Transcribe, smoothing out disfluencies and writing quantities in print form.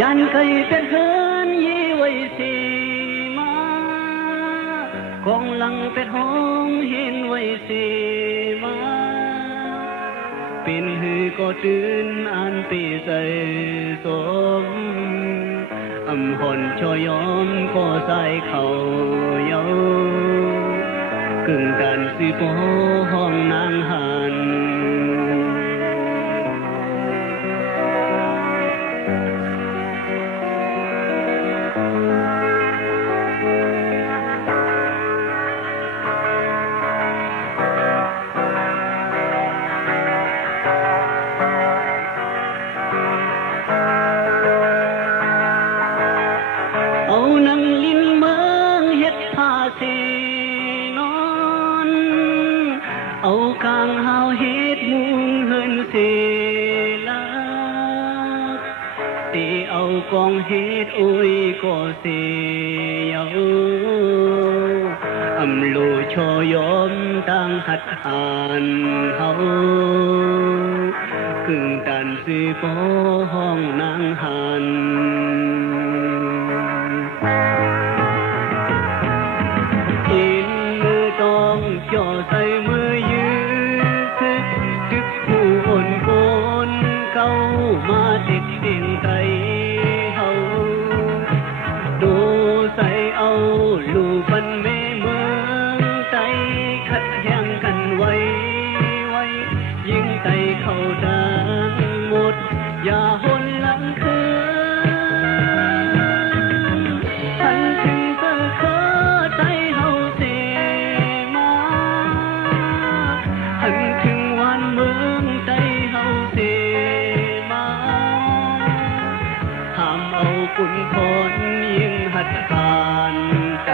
ยันไก่เป็นเฮือนยี่ไว้สีมาของหลังเป็นห้องเห็นไว้สีมาเป็นหือก็ตื่นอันปีใส่สมอำหอนชอยอมก็ใส่เขาเยากึ่งกันสิโปห้องนางหันเอากลางหาวเฮ็ดมุงเฮินเสลาตีเอากองเฮ็ดโอ้ยก็เสียอำโลชอยอมตั้งหัดหานเฮากึ่งตันสิปอห้องนางหันอินมือต้องจ่อใส่มือมาติดดินไตเฮาดูใส่เอาลูกปันแม่เมืองใจขัดแย้งกันไว้ยิงไตเข้าดังหมดอย่าหนหลังคืนทันถึงเธอขอใจเฮาเสมาทันถึงวันเมืองใจเฮาเสห้ามเอาคุณพรยิ่งหัดผ่านใจ